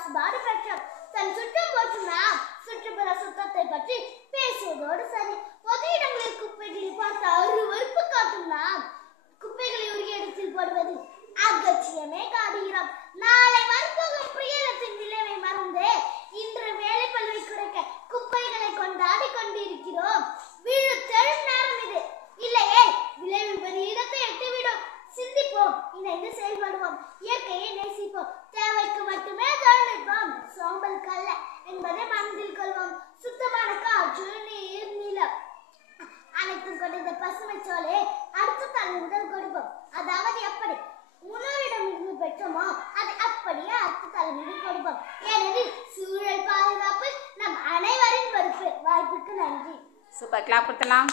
மாசுபாடு பெற்றோம். தன் சுற்றம் போற்றும் நாம் சுற்றுப்புற சுத்தத்தை பற்றி பேசுவதோடு சரி, பொது இடங்களில் குப்பைகளை பார்த்து அருவருப்பு காட்டும் நாம் குப்பைகளை உரிய இடத்தில் போடுவது அகட்சியமே காட்டுகிறோம். நாளை வரப்போகும் புயலத்தின் விளைவை மறந்து இன்று வேலைப்பளுவை குறைக்க குப்பைகளை கொண்டாடி கொண்டிருக்கிறோம். விழுத்தெழும் நேரம் இது. இல்லையே விளைவு பெரிய இடத்தை எட்டிவிடும். சிந்திப்போம், இணைந்து செயல்படுவோம், இயற்கையை நேசிப்போம், தேவைக்கு மட்டுமே தொழில்நுட்பம், சோம்பல் கல்ல என்பதை மனதில் கொள்வோம். சுத்தமான காற்று, நீர், நிலம் அனைத்தும் கொண்ட இந்த பசுமை சோலையை அடுத்த தலைமுடன் கொடுப்போம். அதாவது எப்படி முன்னோரிடம் இருந்து பெற்றோமோ அதை அப்படியே அடுத்த தலைமுடன் கொடுப்போம். எனவே சூழல் பாதுகாப்பு நம் அனைவரின் பொறுப்பு. வாய்ப்புக்கு நன்றி. Super, clap கொடுத்தலாம்.